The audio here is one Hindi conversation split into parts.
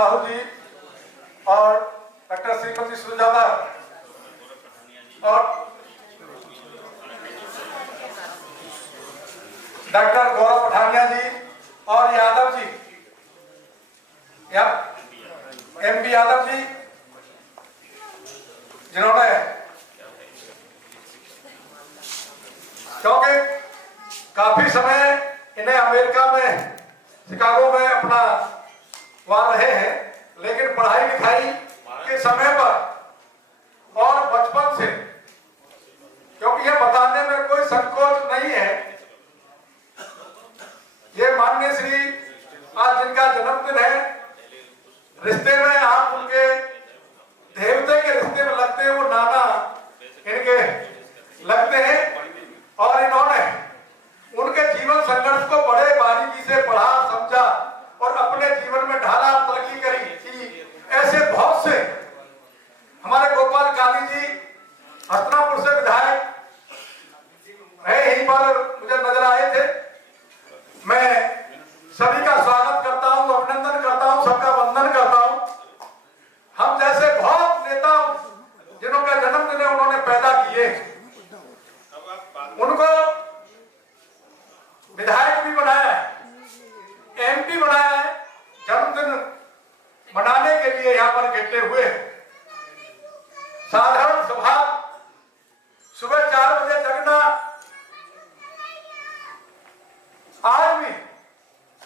साहू जी और डॉक्टर श्रीमती सुजाता और डॉक्टर गौरव पठानिया जी और यादव जी, MP यादव जी, जिन्होंने क्योंकि काफी समय इन्हें अमेरिका में शिकागो में अपना वहां रहे हैं, लेकिन पढ़ाई लिखाई के समय पर और बचपन से, क्योंकि यह बताने में कोई संकोच नहीं है, ये माननीय श्री आज जिनका जन्मदिन है, रिश्ते में आप उनके देवते के रिश्ते में लगते हैं, वो नाना इनके लगते हैं और इन्होंने उनके जीवन संघर्ष को बड़े बारीकी से पढ़ा समझा और अपने जीवन में ढाला तरक्की करी कि ऐसे बहुत से हमारे गोपाल काली जी हस्तिनापुर से विधायक रहे, यहीं पर मुझे नजर आए थे। मैं सभी का स्वागत करता हूं, अभिनंदन करता हूं, सबका वंदन करता हूं। हम जैसे बहुत नेता जिनका जन्मदिन है उन्होंने पैदा किए, उनको विधायक भी बनाया है, MP बनाया है, जन्मदिन मनाने के लिए यहाँ पर इकट्ठे हुए। साधारण सभा सुबह 4 बजे जगना, आज भी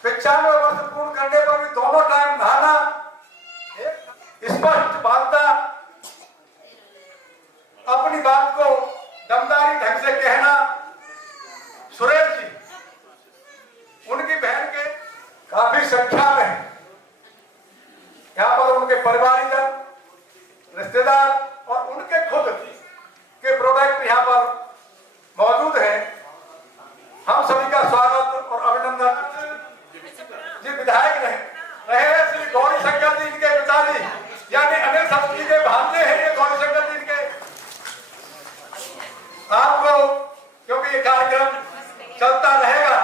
95 वर्ष पूर्ण करने पर भी दोनों टाइम नहाना, स्पष्ट बात, अपनी बात को दमदारी ढंग से कहना। सुरेश जी, उनकी बहन के काफी संख्या में यहाँ पर उनके परिवारजन, रिश्तेदार और उनके खुद के प्रोडक्ट यहाँ पर मौजूद हैं। हम सभी का स्वागत और अभिनंदन। जी विधायक रहे श्री गौरी शंकर जी, इनके पिताजी यानी अनिल शंकर जी के भांजे हैं ये गौरी शंकर जी के। आपको क्योंकि ये कार्यक्रम चलता रहेगा,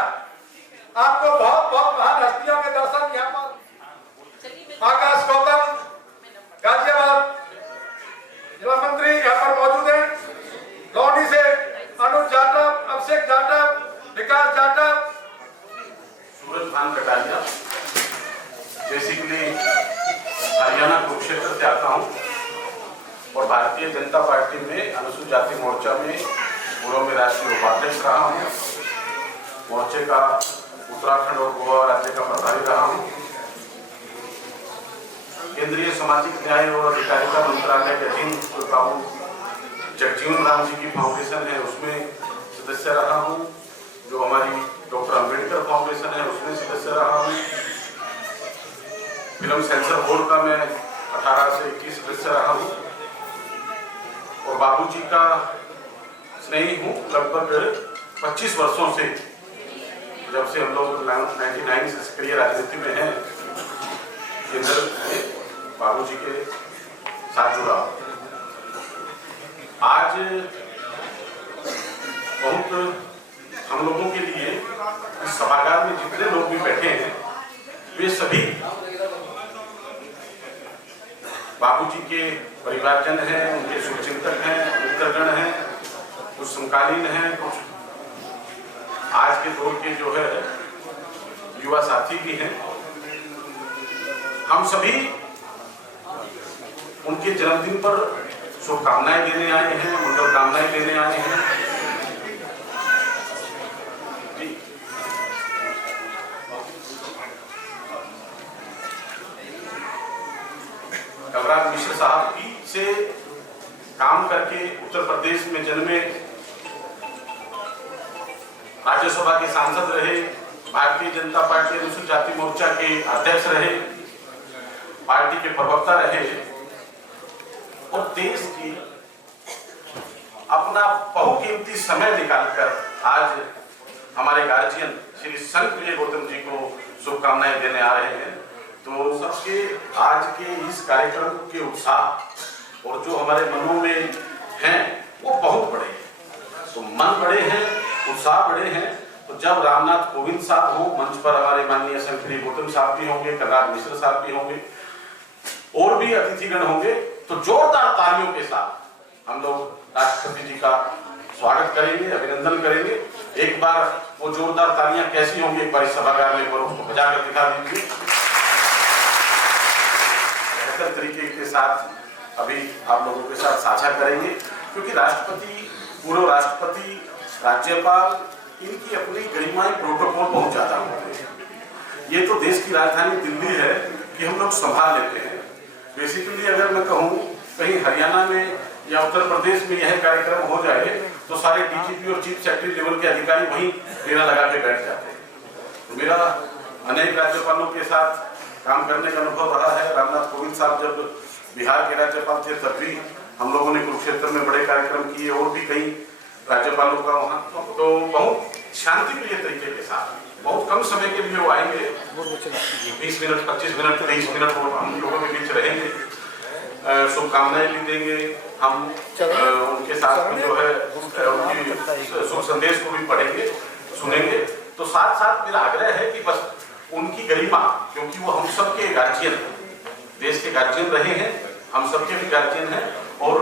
आपको बहुत बहुत महान हस्तियों के दर्शन यहाँ पर आकाश गौतम गाजियाबाद जिला मंत्री यहाँ पर मौजूद है, लौनी से अनुज जाटव, अभिषेक जाटव, विकास जाटव, सूरज भान कटारिया, बेसिकली हरियाणा कुरुक्षेत्र से आता हूँ और भारतीय जनता पार्टी में अनुसूचित जाति मोर्चा में पूर्व में राष्ट्रीय उपाध्यक्ष रहा हूँ। मोर्चे का उत्तराखंड और गोवा राज्य का प्रभारी रहा हूँ। केंद्रीय सामाजिक न्याय और अधिकारिता मंत्रालय के अधीन जो बाबू जगजीवन राम जी की फाउंडेशन है उसमें सदस्य रहा हूँ। जो हमारी डॉक्टर अंबेडकर फाउंडेशन है उसमें सदस्य रहा हूँ। फिल्म सेंसर बोर्ड का मैं 18 से 21 सदस्य रहा हूँ और बाबूजी का स्नेही हूँ लगभग 25 वर्षों से, जब से हम लोग 99 से सक्रिय राजनीति में हैं, केंद्र में बाबूजी के साथ जुड़ा। आज बहुत हम लोगों के लिए इस सभागार में जितने लोग भी बैठे हैं वे सभी बाबूजी के परिवारजन हैं, उनके शुभचिंतक हैं, मित्रगण हैं, कुछ समकालीन हैं, कुछ आज के दौर के जो है युवा साथी भी हैं। हम सभी उनके जन्मदिन पर शुभकामनाएं देने आए हैं, मंगल कामनाएं देने आए हैं। कलराज मिश्र साहब की से काम करके उत्तर प्रदेश में जन्मे, राज्यसभा के सांसद रहे, भारतीय जनता पार्टी अनुसूचित जाति मोर्चा के अध्यक्ष रहे, पार्टी के प्रवक्ता रहे और देश की अपना बहुकीमती समय निकालकर आज हमारे गार्जियन श्री संत प्रिय गौतम जी को शुभकामनाएं देने आ रहे हैं। तो सबके आज के इस कार्यक्रम के उत्साह और जो हमारे मनों में हैं वो बहुत बड़े हैं। तो मन बड़े हैं, उत्साह बड़े हैं। तो जब रामनाथ कोविंद साहब हो, मंच पर हमारे माननीय संत प्रिय गौतम साहब भी होंगे, कलराज मिश्र साहब भी होंगे, और भी अतिथिगण होंगे, तो जोरदार तालियों के साथ हम लोग राष्ट्रपति जी का स्वागत करेंगे, अभिनंदन करेंगे। एक बार वो जोरदार तालियां कैसी होंगी एक बार इस सभागार में उसको बजाकर दिखा दीजिए। बेहतर तरीके के साथ अभी आप लोगों के साथ साझा करेंगे, क्योंकि राष्ट्रपति, पूर्व राष्ट्रपति, राज्यपाल, इनकी अपनी गरिमाएं प्रोटोकॉल बहुत ज्यादा होते हैं। ये तो देश की राजधानी दिल्ली है कि हम लोग संभाल लेते हैं। बेसिकली अगर मैं कहूँ कहीं हरियाणा में या उत्तर प्रदेश में यह कार्यक्रम हो जाए तो सारे डीजीपी और चीफ सेक्रेटरी लेवल के अधिकारी वहीं डेरा लगा के बैठ जाते हैं। तो मेरा अनेक राज्यपालों के साथ काम करने का अनुभव रहा है। रामनाथ कोविंद साहब जब बिहार के राज्यपाल थे तब भी हम लोगों ने कुरुक्षेत्र में बड़े कार्यक्रम किए, और भी कई राज्यपालों का वहाँ, तो बहुत शांति प्रिय तरीके के साथ बहुत कम समय के लिए वो आएंगे, 20 मिनट, 25 मिनट, 30 मिनट वो हम लोगों के बीच रहेंगे, शुभकामनाएं भी देंगे। हम उनके साथ जो है उनकी शुभ संदेश को भी पढ़ेंगे, सुनेंगे। तो साथ साथ मेरा आग्रह है कि बस उनकी गरिमा, क्योंकि वो हम सबके गार्जियन, देश के गार्जियन रहे हैं, हम सबके भी गार्जियन हैं, और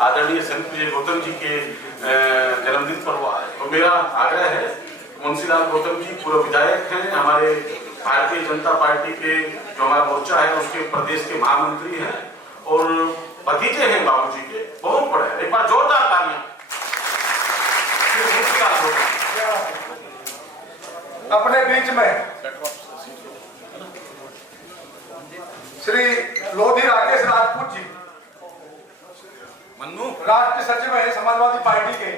आदरणीय संत प्रिय गौतम जी के जन्मदिन पर वो आए। तो मेरा आग्रह है, मुंशीलाल गौतम जी पूर्व विधायक हैं, हमारे भारतीय जनता पार्टी के जो हमारा मोर्चा है उसके प्रदेश के महामंत्री हैं, और भतीजे हैं बाबूजी के, बहुत बड़े हैं। एक बार जोरदार तालियां। अपने बीच में श्री लोधी राकेश राजपूत जी, मन्नू राष्ट्रीय सचिव है समाजवादी पार्टी के।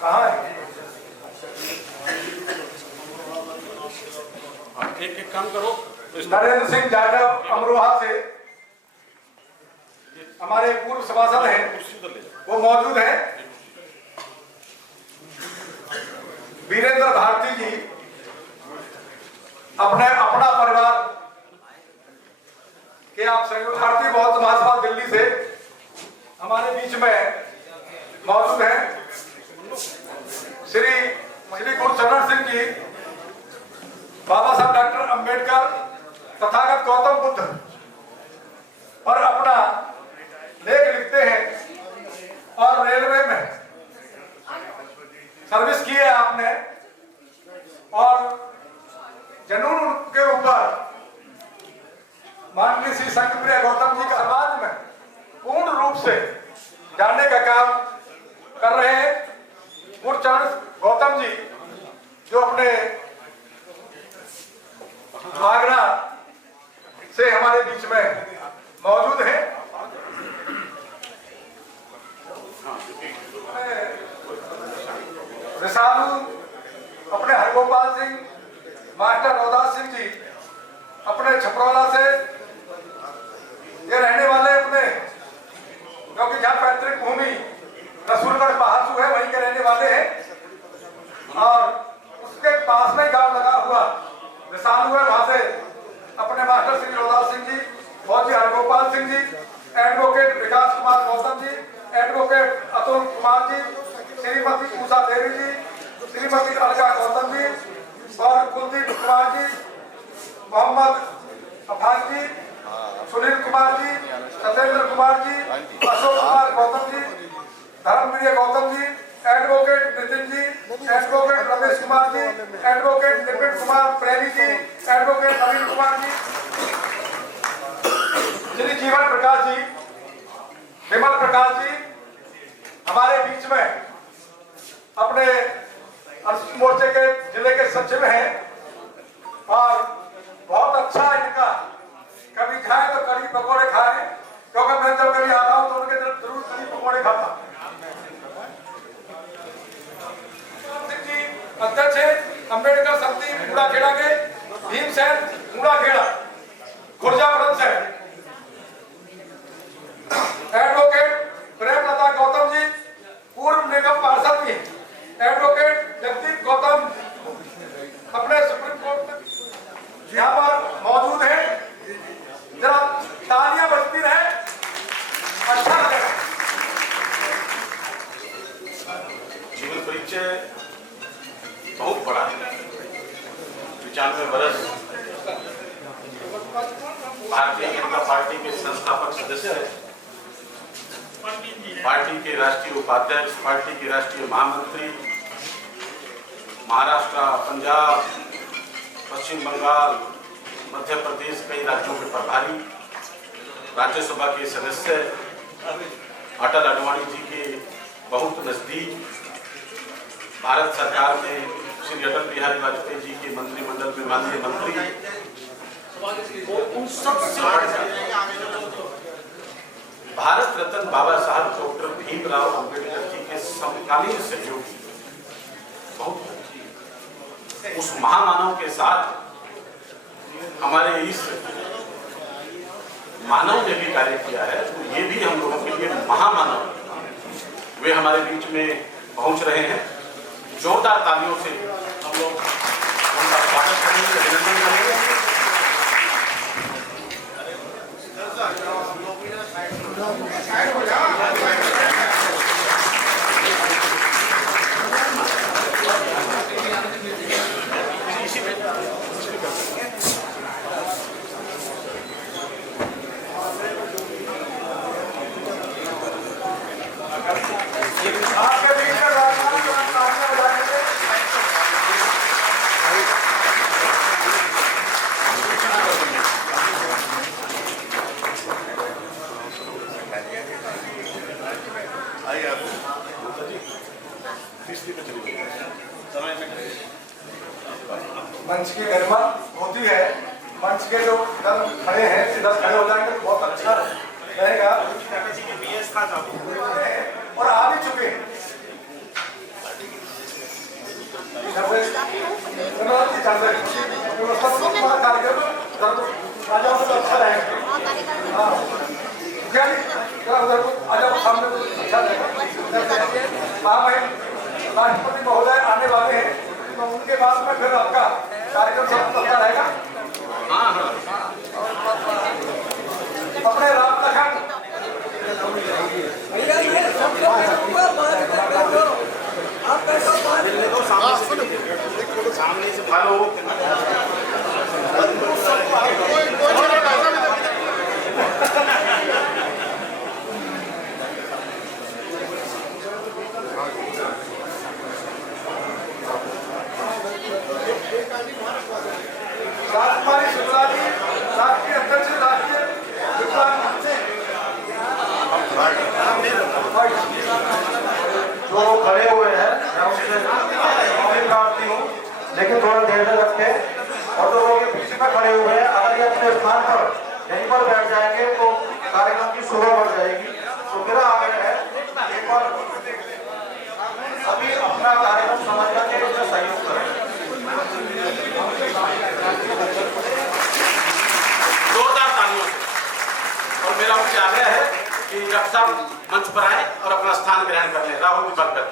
कहाँ है? एक काम करो, नरेंद्र सिंह जाटव अमरोहा से हमारे पूर्व सभासद हैं, वो मौजूद हैं। वीरेंद्र भारती जी अपना परिवार के आप सहयोग, भारतीय बौद्ध महासभा दिल्ली से हमारे बीच में मौजूद हैं। श्री गुरुचरण सिंह जी, बाबा साहब डॉक्टर अंबेडकर, तथागत गौतम बुद्ध पर अपना लेख लिखते हैं, और रेलवे में सर्विस की है आपने, और जनून के ऊपर माननीय श्री संतप्रिय गौतम जी का समाज में पूर्ण रूप से जानने का काम कर रहे हैं। गुरुचरण गौतम जी जो अपने आगरा से हमारे बीच में मौजूद हैं। रिसालू अपने हरगोपाल सिंह, मास्टर रौदास सिंह जी अपने छपरौला से, ये रहने वाले अपने, क्योंकि जहाँ पैतृक भूमि रसूलगढ़ पहाड़सू है वहीं के रहने वाले हैं, और उसके पास में गांव लगा हुआ रिसालू है, वहां से अपने मास्टर श्री रौदास सिंह जी, फौजी हरगोपाल सिंह जी, एडवोकेट विकास कुमार गौतम जी, एडवोकेट अतुल कुमार जी, श्रीमती उषा देवी जी, श्रीमती अलका गौतम जी, और कुलदीप कुमार जी, मोहम्मद अफान जी, Sunil Kumar ji, Satyendra Kumar ji, Ashok Kumar Gautam ji, Dharmveer Gautam ji, advocate Nitin ji, advocate Ramesh Kumar ji, advocate Nitin Kumar प्रेमी जी, एडवोकेट नवीन कुमार जी, श्री जीवन प्रकाश जी, विमल प्रकाश जी हमारे बीच में अपने अनुसूचित मोर्चे के जिले के सचिव हैं, और बहुत अच्छा इनका, कभी खाए तो कड़ी पकौड़े खाए, क्योंकि मैं जब कभी आता हूँ तो उनके जरूर कड़ी पकौड़े खाता। अध्यक्ष है अंबेडकर समिति मुड़ाखेड़ा के, भीमसेन मुड़ाखेड़ा खुर्जापुरम से, एडवोकेट प्रेमलता गौतम जी पूर्व निगम पार्षद भी, एडवोकेट जगदीप गौतम अपने सुप्रीम कोर्ट यहाँ पर मौजूद है। जरा तालियां बजती रहे, अच्छा लगेगा। जीवन परिचय बहुत बड़ा है, 95 वर्ष भारतीय जनता पार्टी के संस्थापक सदस्य हैं, पार्टी के राष्ट्रीय उपाध्यक्ष, पार्टी के राष्ट्रीय महामंत्री, महाराष्ट्र, पंजाब, पश्चिम बंगाल, मध्य प्रदेश, कई राज्यों के प्रभारी, राज्यसभा के सदस्य, अटल आडवाणी जी के बहुत नजदीक, भारत सरकार में श्री अटल बिहारी वाजपेयी जी के मंत्रिमंडल में माननीय मंत्री, उन सब से भारत रत्न बाबा साहब डॉक्टर भीमराव अंबेडकर जी के समकालीन सहयोगी, बहुत उस महामानव के साथ हमारे इस मानव ने भी कार्य किया है, तो ये भी हम लोगों के लिए महामानव, वे हमारे बीच में पहुंच रहे हैं। जोरदार तालियों से हम लोग उनका स्वागत करेंगे, अभिनंदन करेंगे। मंच की गरिमा होती है, मंच के जो इधर खड़े हैं इधर खड़े हो जाएंगे तो बहुत अच्छा रहेगा, और आ भी चुके हैं। कार्यक्रम राजाओं से अच्छा रहेगा। उधर सामने अच्छा रहेगा। हाँ भाई, राष्ट्रपति महोदय आने वाले हैं, तो उनके बाद में फिर आपका कार्यक्रम सब अच्छा रहेगा। अपने राम लखन सामने से हेलो, राजकुमारी शुक्ला जी, राष्ट्रीय अध्यक्ष, राष्ट्रीय विकलांग जो खड़े हुए हैं, मैं उनसे माफी प्रार्थी हूँ, लेकिन थोड़ा देर में रखें। और जो लोग पीछे में खड़े हुए हैं, अगर ये अपने स्थान पर यहीं पर बैठ जाएंगे तो कार्यक्रम की शोभा बढ़ जाएगी। तो मेरा आग्रह है, एक बार अभी अपना कार्यक्रम समझना के लिए सहयोग करें। जोरदार तालियों से। और मेरा उनसे आग्रह है कि डॉक्टर साहब मंच पर आए और अपना स्थान ग्रहण कर लें। राहुल बरकर।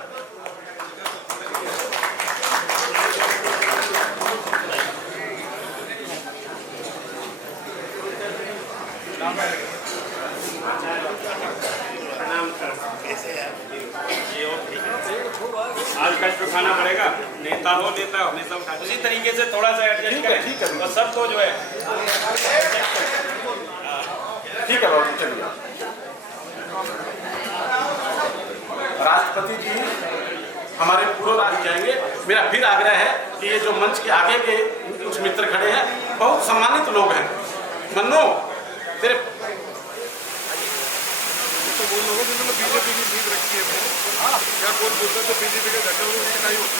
आज कष्ट उठाना पड़ेगा, नेता हो हमेशा उठा, उसी तरीके से थोड़ा सा एडजस्ट करें। ठीक है, और सबको जो है ठीक है बाबू, चलिए। राष्ट्रपति जी हमारे पूर्व राज्य जाएंगे। मेरा फिर आग्रह है कि ये जो मंच के आगे के कुछ मित्र खड़े हैं, बहुत सम्मानित लोग हैं। मन्नू तेरे तो वो लोगों ने बीजेपी की नींद रखी है, क्या कौन बोलता है तो बीजेपी का झंडा वो नहीं होती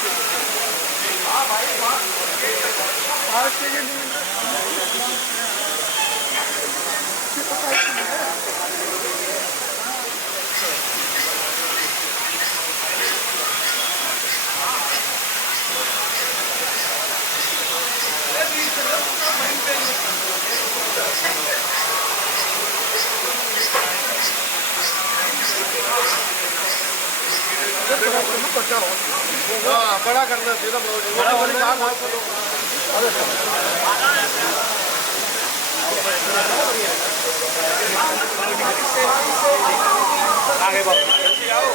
बड़ा करना सीधा आगे बढ़ो, जल्दी आओ।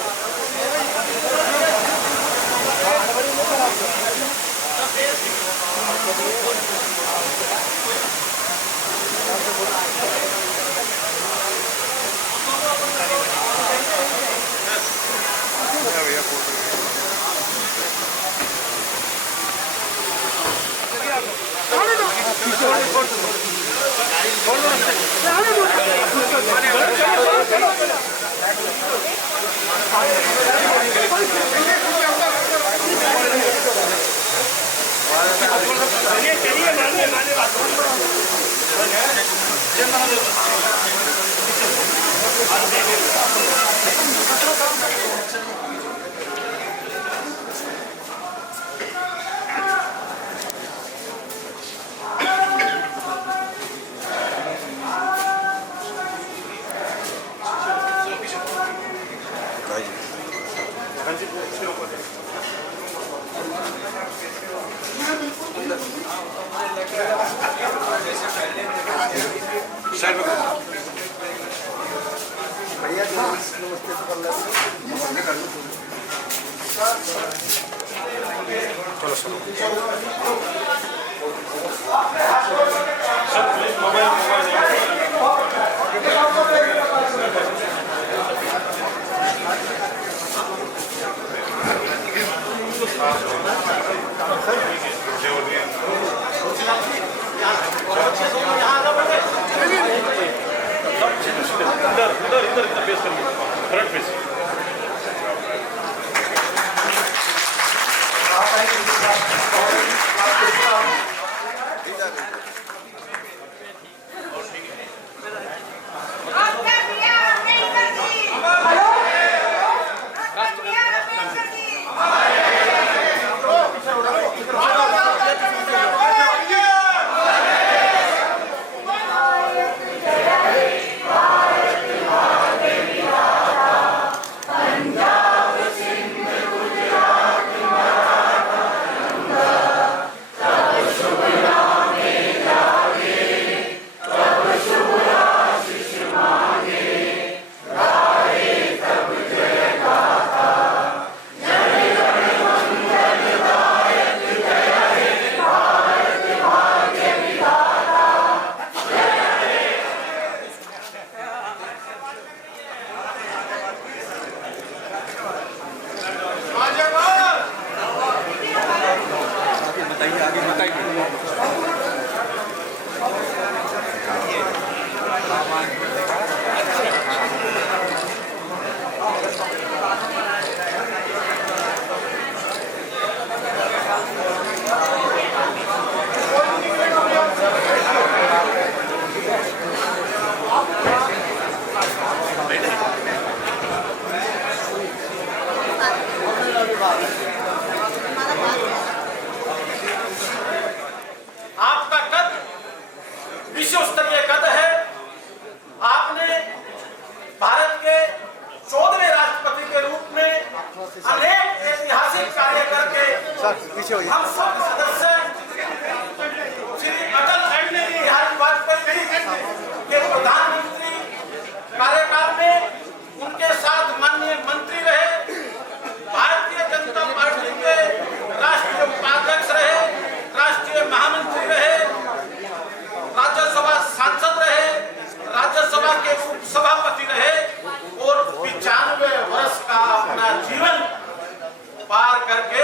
आपका कद विश्व स्तरीय कद है। आपने भारत के 14वें राष्ट्रपति के रूप में अनेक ऐतिहासिक कार्य करके हम सब सदस्य श्री अटल बिहारी वाजपेयी के प्रधानमंत्री कार्यकाल में उनके साथ माननीय मंत्री रहे, भारतीय जनता पार्टी के राष्ट्रीय उपाध्यक्ष रहे, राष्ट्रीय महामंत्री रहे, राज्यसभा सांसद रहे, राज्यसभा के उपसभापति रहे और 95 वर्ष का अपना जीवन पार करके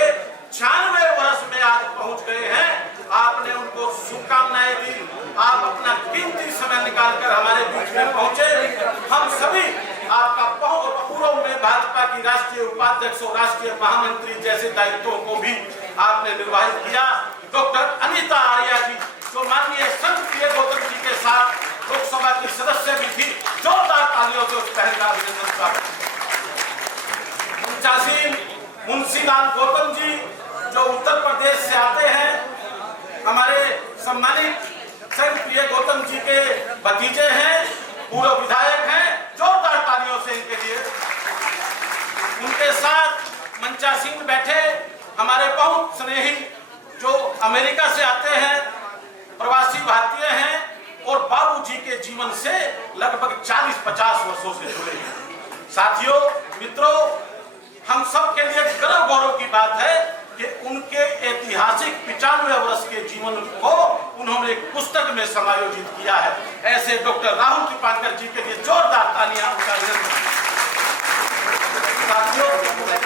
96 वर्ष में आज पहुंच गए हैं। आपने उनको शुभकामनाएं दी, आप अपना कीमती समय निकालकर हमारे बीच में पहुंचे। हम सभी आपका पूर्व में भाजपा की राष्ट्रीय उपाध्यक्ष और राष्ट्रीय महामंत्री जैसे दायित्वों को भी आपने निर्वाहित किया। डॉक्टर अनीता आर्या जी जो माननीय संत प्रिय गौतम जी के साथ लोकसभा की सदस्य भी थी, जोरदार तालियों से उस बहन का अभिनंदन करें। मुंशीलाल गौतम जी जो उत्तर प्रदेश से आते हैं, हमारे सम्मानित संत प्रिय गौतम जी के भतीजे हैं, पूर्व विधायक हैं, जोरदार तालियों से इनके लिए। उनके साथ मंचासीन बैठे हमारे बहुत स्नेही जो अमेरिका से आते हैं, प्रवासी भारतीय हैं और बाबूजी के जीवन से लगभग 40-50 वर्षों से जुड़े हैं। साथियों, मित्रों, हम सब के लिए गर्व गौरव की बात है कि उनके ऐतिहासिक 95 वर्ष के जीवन को उन्होंने एक पुस्तक में समायोजित किया है। ऐसे डॉक्टर राहुल कृपाणकर जी के लिए जोरदार तालियां उनका अभिनंदन। साथियों,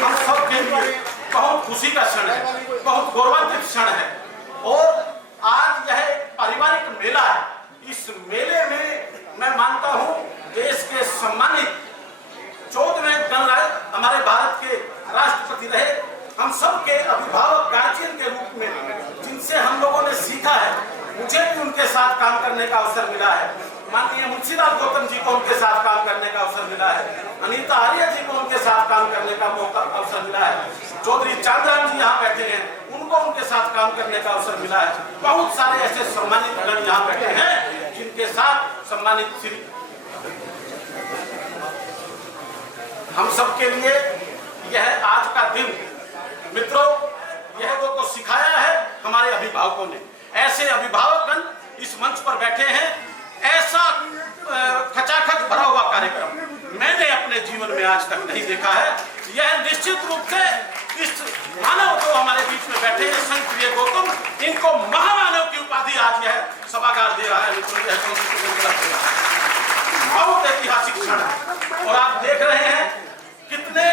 हम सब के लिए बहुत खुशी का क्षण है, बहुत गौरवान्वित क्षण है और आज यह पारिवारिक हम सब के अभिभावक गार्जियन के रूप में जिनसे हम लोगों ने सीखा है, मुझे भी उनके साथ काम करने का अवसर मिला है। माननीय मुंशीलाल गौतम जी को उनके साथ काम करने का अवसर मिला है, अनीता आर्य जी को उनके साथ काम करने का मौका अवसर मिला है, चौधरी चांद्राम जी यहाँ बैठे हैं, उनको उनके साथ काम करने का अवसर मिला है। बहुत सारे ऐसे सम्मानित लोग यहाँ बैठे हैं जिनके साथ सम्मानित श्री हम सबके लिए यह आज का दिन, मित्रों, यह वो तो सिखाया है हमारे अभिभावकों ने। ऐसे अभिभावकगण इस मंच पर बैठे हैं, ऐसा खचाखच भरा हुआ कार्यक्रम मैंने अपने जीवन में आज तक नहीं देखा है। यह निश्चित रूप से इस मानव जो हमारे बीच में बैठे हैं, संत प्रिय गौतम, इनको महामानव की उपाधि आज यह सभागार दे रहा है। मित्रों, यह बहुत ऐतिहासिक क्षण है और आप देख रहे हैं कितने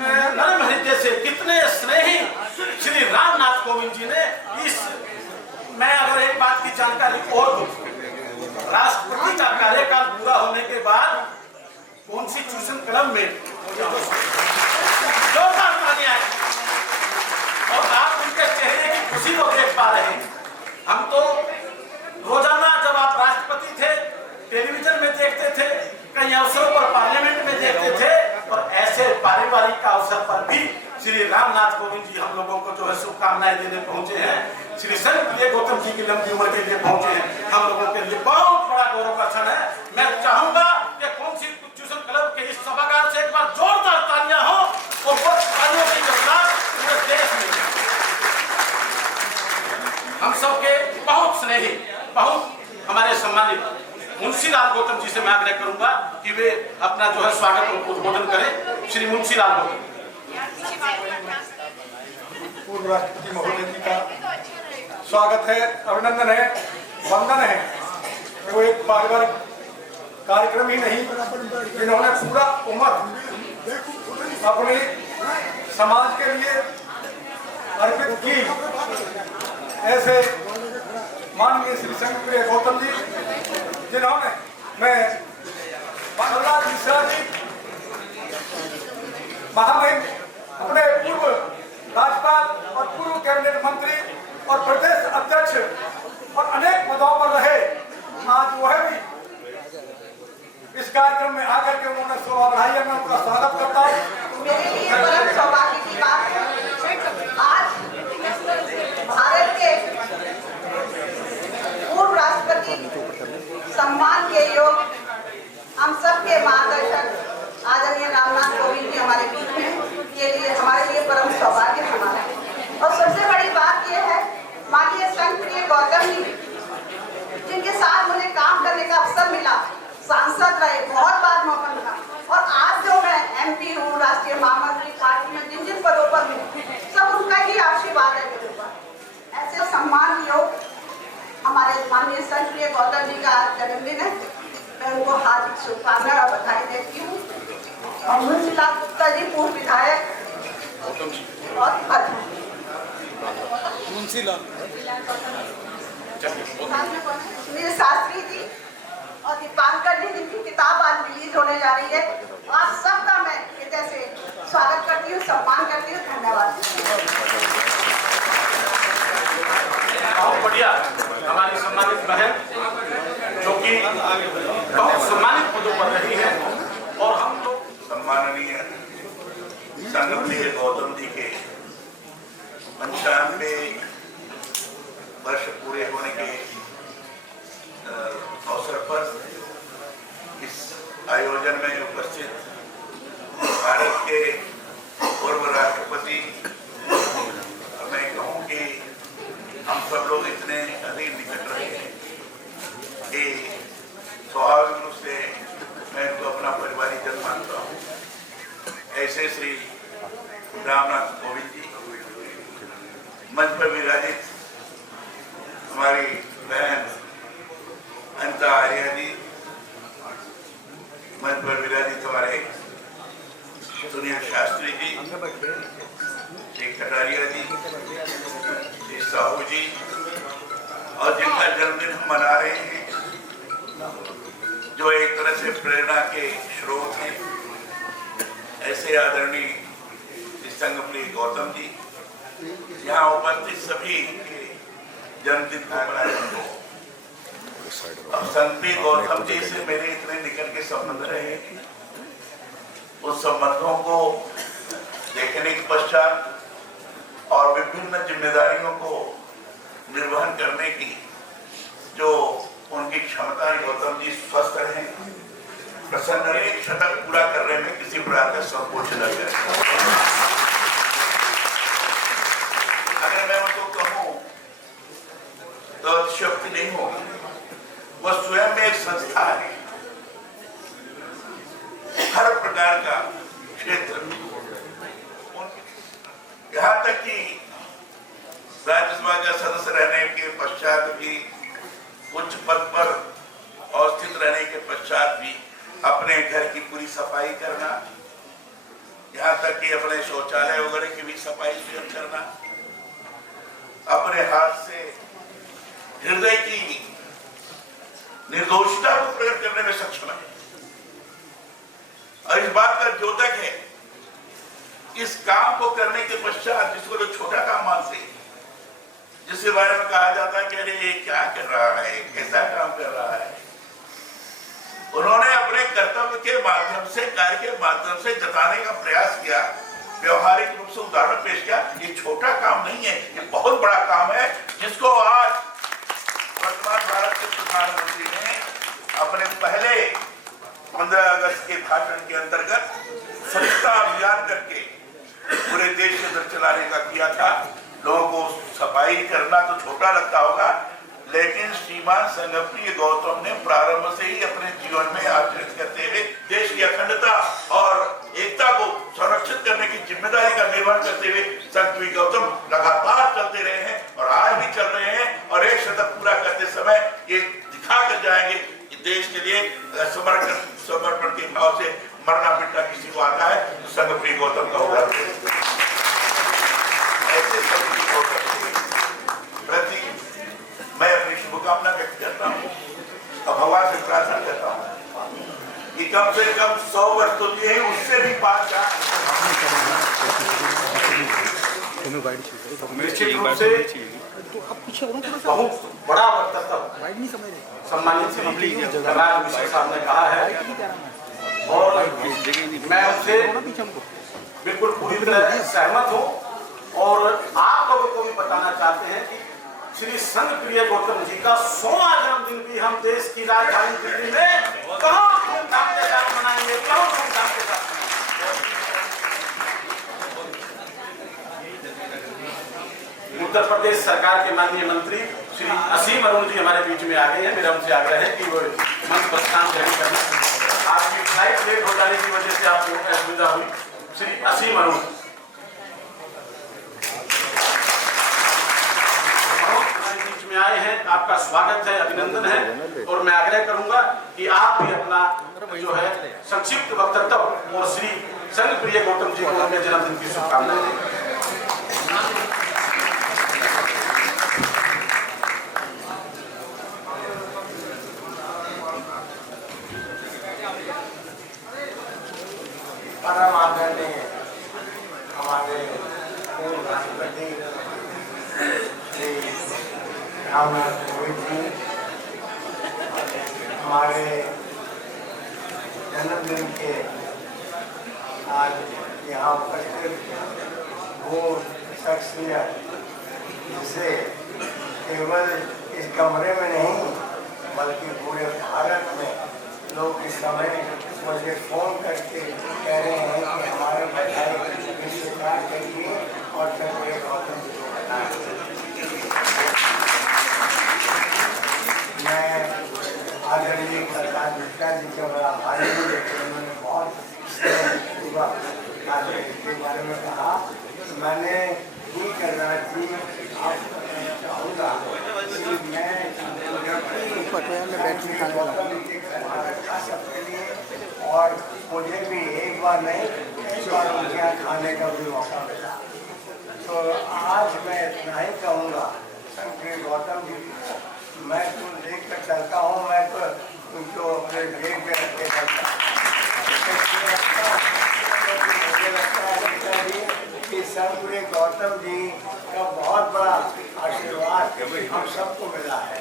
नरम हृदय से, कितने स्नेही श्री रामनाथ कोविंद जी ने इस, मैं अगर एक बात की जानकारी और दूं, राष्ट्रपति का कार्यकाल पूरा होने के बाद कॉन्स्टिट्यूशन क्लब में जोरदार तालियां आई और आप उनके चेहरे की खुशी को देख पा रहे हैं। हम तो रोजाना जब आप राष्ट्रपति थे टेलीविजन में देखते थे, कई अवसरों पर पार्लियामेंट में देखते थे, और ऐसे पारिवारिक का अवसर पर भी श्री रामनाथ कोविंद जी हम लोगों को जो है शुभकामनाएं देने पहुंचे हैं। श्री संत प्रिय गौतम जी की लंबी उम्र के लिए पहुंचे हैं। हम लोगों के लिए बहुत बड़ा गौरव का क्षण है। मैं चाहूंगा कि कॉन्स्टिट्यूशन क्लब के इस सभागार से एक बार जोरदार तालियां हो और वो तालियों की जरूरत पूरे देश में। हम सबके बहुत स्नेही, बहुत हमारे सम्मानित मुंशीलाल गौतम जी से मैं आग्रह करूंगा कि वे अपना जो है स्वागत और उद्बोधन करें। श्री मुंशीलाल गौतम। पूर्व राष्ट्रपति महोदय जी का स्वागत है, अभिनंदन है, वंदन है। वो एक पारिवारिक कार्यक्रम ही नहीं, जिन्होंने पूरा उम्र अपने समाज के लिए अर्पित की, ऐसे माननीय श्री संत प्रिय गौतम जी, जिन्होंने, मैं मनोहरलाल मिश्रा जी महामहिम, अपने पूर्व राज्यपाल और पूर्व कैबिनेट मंत्री और प्रदेश अध्यक्ष और अनेक पदों पर रहे, आज वह भी इस कार्यक्रम में आकर के उन्होंने शोभा बढ़ाई है। मैं उनका स्वागत करता हूँ। मेरे लिए परम सौभाग्य की बात है, आज भारत के पूर्व राष्ट्रपति सम्मान के योग हम सबके मार्गदर्शक आदरणीय रामनाथ कोविंद जी हमारे बीच में, ये लिए हमारे लिए परम सौभाग्य हमारा। और सबसे बड़ी बात यह है, माननीय संत प्रिय गौतम जी, जिनके साथ मुझे काम करने का अवसर मिला, सांसद रहे, बहुत बार मौका मिला, और आज जो मैं MP हूँ, राष्ट्रीय महामंत्री पार्टी में जिन जिन पदों पर हूँ, सब उनका ही आशीर्वाद है मेरे ऊपर। ऐसे सम्मान योग हमारे माननीय संत प्रिय गौतम जी का आज जन्मदिन है, मैं उनको हार्दिक शुभकामनाएं और बधाई देती हूँ। और मुंशीलाल गुप्ता जी पूर्व विधायक, बहुत मेरे शास्त्री जी और दीपांकर जी, जिनकी किताब आज रिलीज होने जा रही है, आप सबका मैं हृदय से स्वागत करती हूँ, सम्मान करती हूँ। धन्यवाद। बहुत बढ़िया, हमारी सम्मानित बहन जो कि बहुत सम्मानित पदों पर रही है, और हम लोग सम्माननीय संत प्रिय गौतम जी के 95 वर्ष पूरे होने के अवसर पर इस आयोजन में उपस्थित भारत के पूर्व राष्ट्रपति, मैं कहूँ कि हम सब लोग इतने अधिक निकट रहे हैं कि स्वाभाविक रूप से मैं इनको अपना परिवारिक जन मानता हूँ। ऐसे श्री रामनाथ कोविंद जी, मंच पर विराजित हमारी बहन अनीता आर्य जी, मंच पर विराजित हमारे सुनील शास्त्री जी, श्री कटारिया जी, श्री साहू जी, और जिनका जन्मदिन हम मना रहे हैं, जो एक तरह से प्रेरणा के स्रोत हैं, ऐसे आदरणीय संत प्रिय गौतम जी, यहाँ उपस्थित सभी जन्मदिन को मनाने को। अब संत गौतम जी से मेरे इतने निकट के संबंध रहे, उस संबंधों को देखने के पश्चात और विभिन्न जिम्मेदारियों को निर्वहन करने की जो उनकी क्षमता है, गौतम जी स्वस्थ रहे, प्रसन्न रहे, शतक पूरा करने में किसी प्रकार का संकोच न करे। अगर मैं उनको कहूं तो अतिशयोक्ति नहीं होगी। वह स्वयं में एक संस्था है, हर प्रकार का क्षेत्र, यहाँ तक कि राज्यसभा का सदस्य रहने के पश्चात भी, उच्च पद पर अवस्थित रहने के पश्चात भी अपने घर की पूरी सफाई करना, यहाँ तक कि अपने शौचालय वगैरह की भी सफाई स्वयं करना, अपने हाथ से हृदय की निर्दोषता को प्रकट करने में सक्षम है। और इस बात का द्योतक है, इस काम को करने के पश्चात जिसको जो छोटा काम मानते हैं, जिसके बारे में कहा जाता है कि अरे ये क्या कर रहा है, कैसा काम कर रहा है, उन्होंने अपने कर्तव्य के माध्यम से, कार्य के माध्यम से जताने का प्रयास किया, व्यवहारिक रूप से उदाहरण पेश किया। ये छोटा काम नहीं है, ये बहुत बड़ा काम है, जिसको आज वर्तमान भारत के प्रधानमंत्री ने अपने पहले 15 अगस्त के भाषण के अंतर्गत स्वच्छता अभियान करके पूरे देश के अंदर चलाने का किया था। लोगों को सफाई करना तो छोटा लगता होगा, लेकिन श्रीमान संघप्रिय गौतम ने प्रारंभ से ही अपने जीवन में आचरित करते हुए देश की अखंडता और एकता को संरक्षित करने की जिम्मेदारी का निर्वहन करते हुए संघप्रिय गौतम लगातार चलते रहे हैं और आज भी चल रहे हैं। और एक शतक पूरा करते समय ये दिखा कर जाएंगे कि देश के लिए समर्पण के भाव से मरना मिटना किसी को आता है, संघप्रिय गौतम का होगा। ऐसे संघप्रिय गौतम के प्रति मैं अपनी शुभकामना व्यक्त करता हूँ और भगवान से प्रार्थना करता हूँ कि कम से कम 100 वर्ष तो दिए हैं, उससे भी 5 निश्चित रूप से बहुत बड़ा वक्तव्य सम्मानित श्री जगन्नाथ मिश्र साहब ने कहा है और मैं उससे बिल्कुल पूरी तरह सहमत हूँ। और आप लोगों को भी बताना चाहते हैं कि श्री संघप्रिय गौतम जी का 100वां जन्मदिन भी हम देश की राजधानी दिल्ली में कहाँ धूमधाम के साथ मनाएंगे, कहाँ धूमधाम के साथ मनाएंगे। उत्तर प्रदेश सरकार के माननीय मंत्री श्री असीम अरुण जी हमारे बीच में आ गए हैं। मेरा उनसे आग्रह है कि वो मंच प्रस्थान ग्रहण करें। आपकी फ्लाइट लेट हो जाने की वजह से आपको असुविधा हुई। श्री असीम अरुण में आए हैं, आपका स्वागत है, अभिनंदन है। और मैं आग्रह करूंगा कि आप भी अपना जो है संक्षिप्त वक्तव्य और श्री संघप्रिय गौतम जी को अपने जन्मदिन की शुभकामनाएं दें। परम आदरणीय हमारे पूर्व राष्ट्रपति श्री रामनाथ कोविंद जी हमारे जन्मदिन के आज यहाँ उपस्थित वो शख्सियत जिसे केवल इस कमरे में नहीं बल्कि पूरे भारत में लोग इस समय मुझे फोन करके कह रहे हैं कि हमारे बधाई स्वीकार करिए और संघप्रिय गौतम जी को बताएं। मैं आदरणीय कल्याण मिश्रा जी के बड़ा भाई हूँ, लेकिन उन्होंने बहुत इसके बारे में कहा। मैंने ये करना थी आपको कहना चाहूँगा कि मैं रखा सबके लिए और मुझे भी एक बार नहीं कई बार उनके यहाँ खाने का भी मौका मिला। तो आज मैं इतना ही कहूँगा संघप्रिय गौतम जी, मैं तो देख कर चलता हूँ, मैं तो उनको अपने जेब में रख के चलता हूँ। मुझे लगता है कि संघप्रिय गौतम जी का बहुत बड़ा आशीर्वाद हम सबको मिला है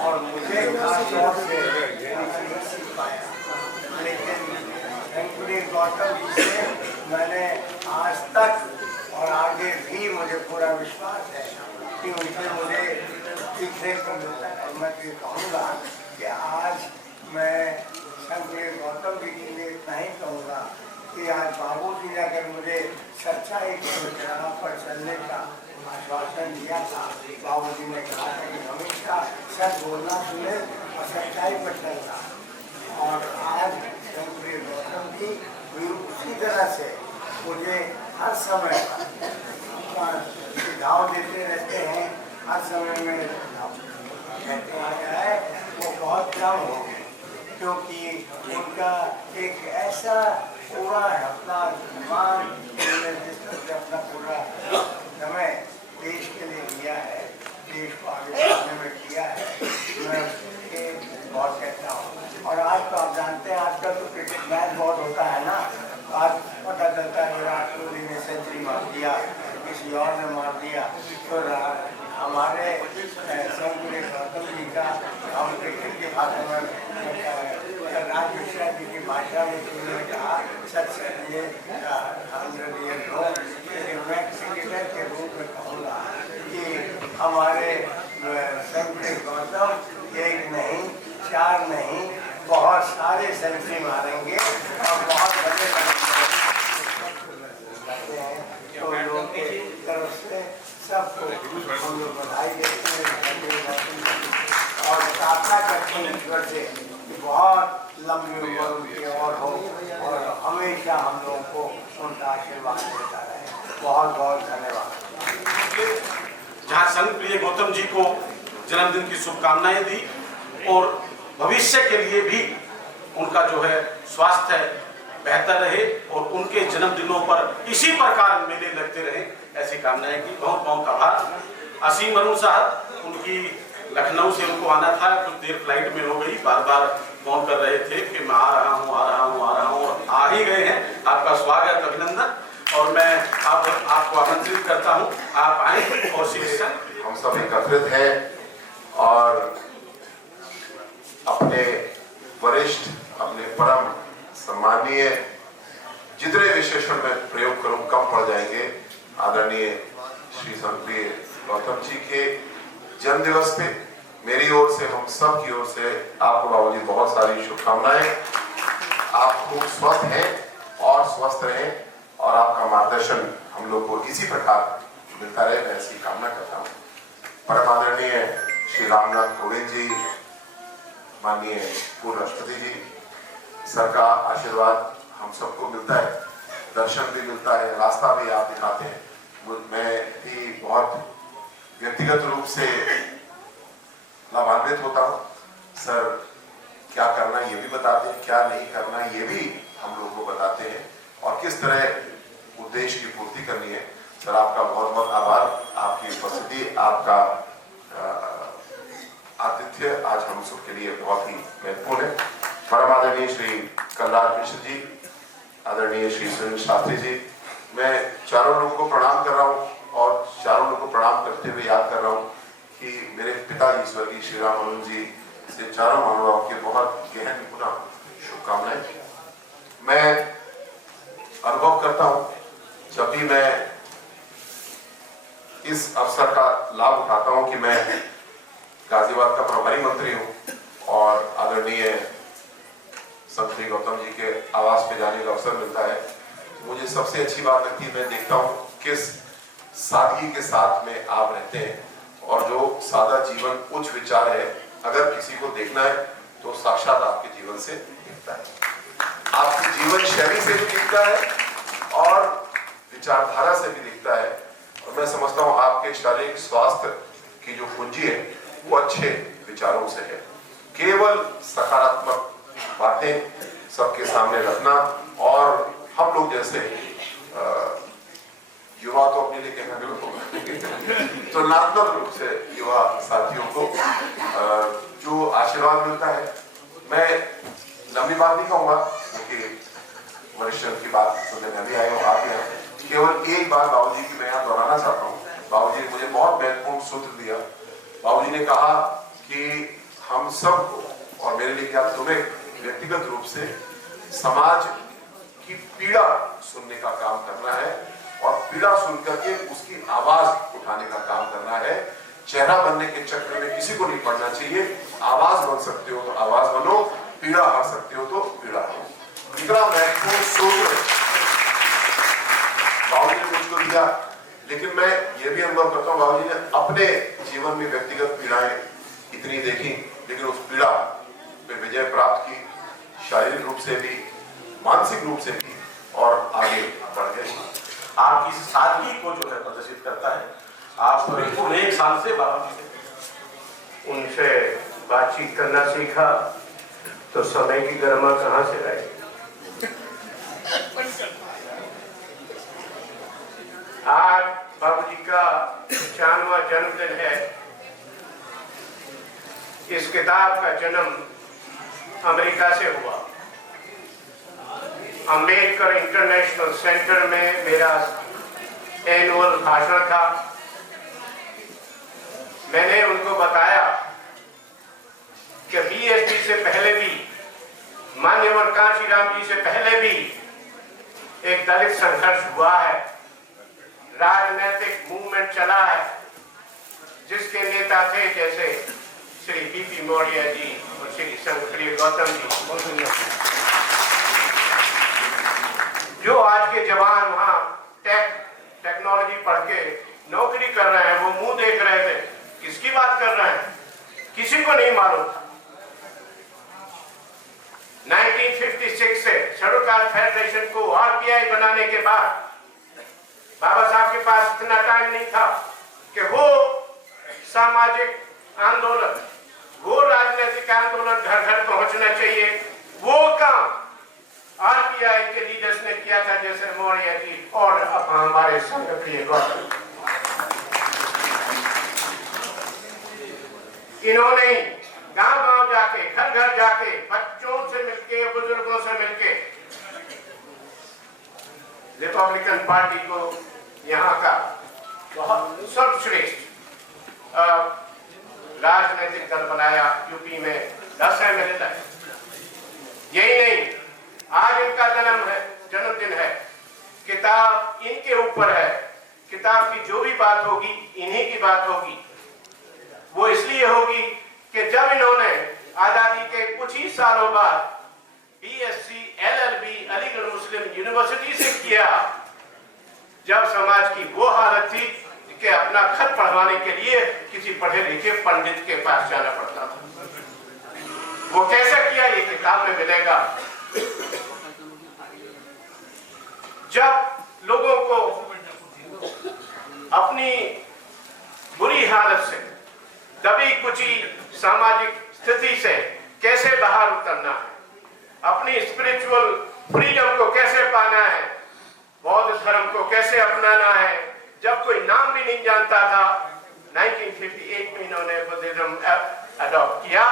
और मुझे खास तौर से सीख पाया। लेकिन शंकरी गौतम जी से मैंने आज तक और आगे भी मुझे पूरा विश्वास है कि उनसे मुझे सीखने को मिलता है। और मैं ये कहूँगा कि आज मैं शंकरी गौतम जी के लिए इतना ही कहूँगा कि आज बाबूजी ने अगर मुझे सच्चाई के राह पर चलने का आश्वासन दिया था, बाबूजी ने कहा था कि हमेशा सच बोलना सुने और सच्चाई पर चलना। और आज शंकरी गौतम जी भी उसी तरह से मुझे हर समय सुझाव देते रहते हैं। हर समय में कहते हैं वो बहुत कम हो गए, क्योंकि उनका एक ऐसा पूरा अपना दिमाग जिसमें अपना पूरा समय देश के लिए दिया है, देश को आगे बढ़ाने में किया है, मैं उसके बहुत कहता हूँ। और आज तो आप जानते हैं आजकल तो क्रिकेट मैच बहुत होता है ना, आज पता चलता है विराट कोहली ने सेंचुरी मार दिया, किसी और ने मार दिया। तो हमारे शंकरी गौतम जी का हम क्रिकेट के भाषा में राज मिश्रा जी की भाषा में उन्होंने कहा सच सच ये मैं क्रिकेटर के रूप में कहूँगा कि हमारे शंकरी गौतम एक नहीं, चार नहीं, बहुत सारे सेंचुरी मारेंगे और बहुत बड़े हैं। तो लोगों की तरफ से सबको हम लोग बधाई देते हैं और प्रार्थना करते हैं ईश्वर से कि बहुत लंबी उम्र उनकी और हो और हमेशा हम लोगों को उनका आशीर्वाद देता रहे। बहुत बहुत धन्यवाद। जहाँ संत प्रिय गौतम जी को जन्मदिन की शुभकामनाएं दी और भविष्य के लिए भी उनका जो है स्वास्थ्य बेहतर रहे और उनके जन्मदिनों पर इसी प्रकार मेले लगते रहे, ऐसी कामनाएं की। बहुत बहुत आभार। असीम अरुण साहब, उनकी लखनऊ से उनको आना था, कुछ देर फ्लाइट में हो गई, बार बार फोन कर रहे थे कि मैं आ रहा हूँ और आ ही गए हैं। आपका स्वागत, अभिनंदन। और मैं आपको आमंत्रित करता हूँ, आप आए और शिक्षण हम सब एकत्रित हैं और अपने वरिष्ठ, अपने परम सम्मानीय, जितने विशेषण में प्रयोग करूं कम पड़ जाएंगे, आदरणीय श्री संत प्रिय गौतम जी के जन्म दिवस पे मेरी ओर से, हम सब की ओर से आपको बाबूजी बहुत सारी शुभकामनाएं। आप खूब स्वस्थ हैं और स्वस्थ रहें और आपका मार्गदर्शन हम लोग को इसी प्रकार मिलता रहे, मैं ऐसी कामना करता हूँ। परम आदरणीय श्री रामनाथ कोविंद जी, माननीय पूर्व राष्ट्रपति जी, सर का आशीर्वाद हम सबको मिलता है, दर्शन भी मिलता है, रास्ता भी आप दिखाते हैं। मैं भी बहुत व्यक्तिगत रूप से लाभान्वित होता हूँ। सर क्या करना ये भी बताते हैं, क्या नहीं करना ये भी हम लोगों को बताते हैं और किस तरह उद्देश्य की पूर्ति करनी है। सर आपका बहुत बहुत आभार, आपकी उपस्थिति, आपका आतिथ्य आज हम सबके लिए बहुत ही महत्वपूर्ण है। परम आदरणीय श्री कलराज मिश्र जी, आदरणीय श्री सुनील शास्त्री जी, मैं चारों लोगों को प्रणाम कर रहा हूँ और चारों लोगों को प्रणाम करते हुए याद कर रहा हूँ कि मेरे पिताजी स्वर्गीय श्री राम मनोहर जी से चारों महानुभावों के बहुत गहन पुनः शुभकामनाएं। मैं अनुभव करता हूँ जब भी मैं इस अवसर का लाभ उठाता हूँ कि मैं गाजियाबाद का प्रभारी मंत्री हूँ और आदरणीय संत श्री गौतम जी के आवास पे जाने का अवसर मिलता है। मुझे सबसे अच्छी बात लगती है, मैं देखता हूँ किस सादगी के साथ में आप रहते हैं और जो सादा जीवन उच्च विचार है, अगर किसी को देखना है तो साक्षात आपके जीवन से दिखता है, आपकी जीवन शैली से भी दिखता है और विचारधारा से भी दिखता है। और मैं समझता हूँ आपके शारीरिक स्वास्थ्य की जो पूंजी है वो अच्छे विचारों से है। केवल सकारात्मक बातें सबके सामने रखना और हम लोग जैसे युवा तो अपने लिए कहना बिल्कुल तुलनात्मक रूप से युवा साथियों को जो आशीर्वाद मिलता है, मैं लंबी बात नहीं कहूँगा क्योंकि वरिष्ठ की बात सुनने में भी आए हो, आप केवल एक बात बाबूजी की मैं यहाँ दोहराना चाहता हूँ। बाबूजी हम सबको, और मेरे लिए क्या तुम्हें व्यक्तिगत रूप से, समाज की पीड़ा सुनने का काम करना है और पीड़ा सुन करके उसकी आवाज उठाने का काम करना है। चेहरा बनने के चक्कर में किसी को नहीं पड़ना चाहिए। आवाज बन सकते हो तो आवाज बनो, पीड़ा हर सकते हो तो पीड़ा हो। इतना महत्वपूर्ण सोच बाबूजी ने मुझको दिया, लेकिन मैं ये भी अनुभव करता हूँ बाबूजी ने अपने जीवन में व्यक्तिगत पीड़ाएं इतनी देखी, लेकिन उस पीड़ा पे विजय प्राप्त की, शारीरिक रूप से भी, मानसिक रूप से भी, और आगे बढ़ गए। आपकी सादगी को जो है प्रदर्शित करता है। आप पूरे 1 साल से बाबा जी से उनसे बातचीत करना सीखा तो समय की गरिमा कहाँ से रही। आज बाबूजी का 95वां जन्मदिन है। इस किताब का जन्म अमेरिका से हुआ। अंबेडकर इंटरनेशनल सेंटर में मेरा एनुअल भाषण था। मैंने उनको बताया कि बीएसपी से पहले भी, मान्यवर कांशीराम जी से पहले भी एक दलित संघर्ष हुआ है, राजनीतिक मूवमेंट चला है, जिसके नेता थे जैसे श्री बीपी मौर्य जी और श्री संत गौतम जी, जो आज के जवान वहां टेक्नोलॉजी पढ़ के नौकरी कर रहे हैं, वो मुंह देख रहे थे किसकी बात कर रहे हैं, किसी को नहीं मालूम था। 1956 से शेड्यूल कास्ट फेडरेशन को आरपीआई बनाने के बाद बाबा साहब के पास इतना टाइम नहीं था कि वो सामाजिक आंदोलन, वो राजनीतिक आंदोलन घर घर पहुंचना चाहिए, वो काम आरपीआई के लीडर्स ने किया था, जैसे मौर्य जी और हमारे संघ प्रिय गौतम। इन्होंने गांव-गांव जाके, घर-घर जाके, बच्चों से मिलके, बुजुर्गों से मिलके रिपब्लिकन पार्टी को यहाँ का बहुत सर्वश्रेष्ठ राजनीतिक दल बनाया। यूपी में 10 एमएलए तक। यही नहीं, आज इनका जन्मदिन है। किताब इनके ऊपर है। किताब की जो भी बात होगी इन्हीं की बात होगी। वो इसलिए होगी कि जब इन्होंने आजादी के कुछ ही सालों बाद बीएससी एलएलबी अलीगढ़ मुस्लिम यूनिवर्सिटी से किया, जब समाज की वो हालत थी कि अपना खत पढ़वाने के लिए किसी पढ़े लिखे पंडित के पास जाना पड़ता था। वो कैसे किया ये किताब में मिलेगा। जब लोगों को अपनी बुरी हालत से, दबी कुची सामाजिक स्थिति से कैसे बाहर उतरना है, अपनी स्पिरिचुअल फ्रीडम को कैसे पाना है, बौद्ध धर्म को कैसे अपनाना है, जब कोई नाम भी नहीं जानता था, 1958 में इन्होंने बुद्धिज्म अडॉप्ट किया,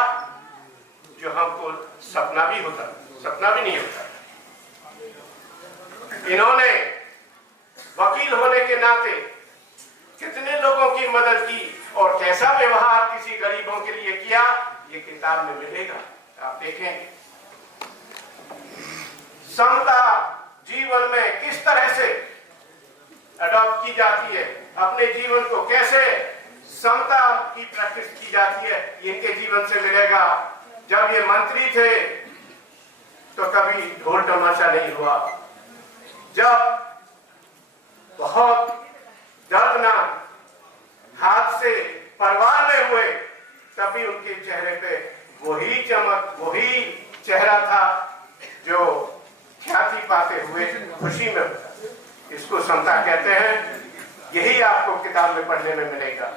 जो हमको सपना भी नहीं होता। इन्होंने वकील होने के नाते कितने लोगों की मदद की और कैसा व्यवहार किसी गरीबों के लिए किया, ये किताब में मिलेगा, आप देखेंगे। समता जीवन में किस तरह से अडॉप्ट की जाती है, अपने जीवन को कैसे समता की प्रैक्टिस की जाती है, इनके जीवन से मिलेगा। जब ये मंत्री थे तो कभी ढोल तमाशा नहीं हुआ। जब बहुत दर्दनाक हादसे परिवार में हुए, तभी उनके चेहरे पे वही चमक, वही चेहरा था जो ख्याति पाते हुए खुशी में होता। इसको समता कहते हैं। यही आपको किताब में पढ़ने में मिलेगा।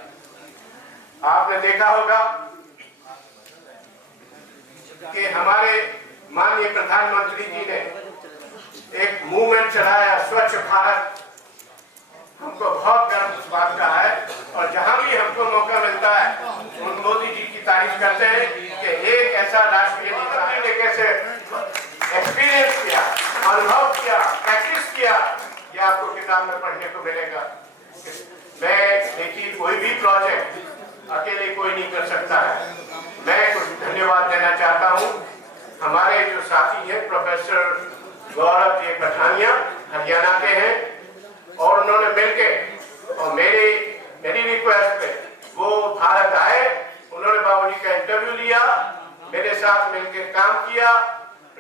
आपने देखा होगा कि हमारे माननीय प्रधानमंत्री जी ने एक मूवमेंट चलाया, स्वच्छ भारत। हमको बहुत गर्व इस बात का है और जहां भी हमको मौका मिलता है उन मोदी जी की तारीफ करते हैं कि एक ऐसा राष्ट्रीय नेता ने कैसे एक्सपीरियंस किया, अनुभव किया, प्रैक्टिस किया, ये आपको किताब में पढ़ने को मिलेगा। मैं देखिए, कोई भी प्रोजेक्ट अकेले कोई नहीं कर सकता है। मैं कुछ धन्यवाद देना चाहता हूँ हमारे जो साथी हैं प्रोफेसर गौरव जी पठानिया हरियाणा के हैं, और उन्होंने मिलकर और मेरी रिक्वेस्ट पे वो भारत आए, उन्होंने बाबूजी का इंटरव्यू लिया, मेरे साथ मिलकर काम किया।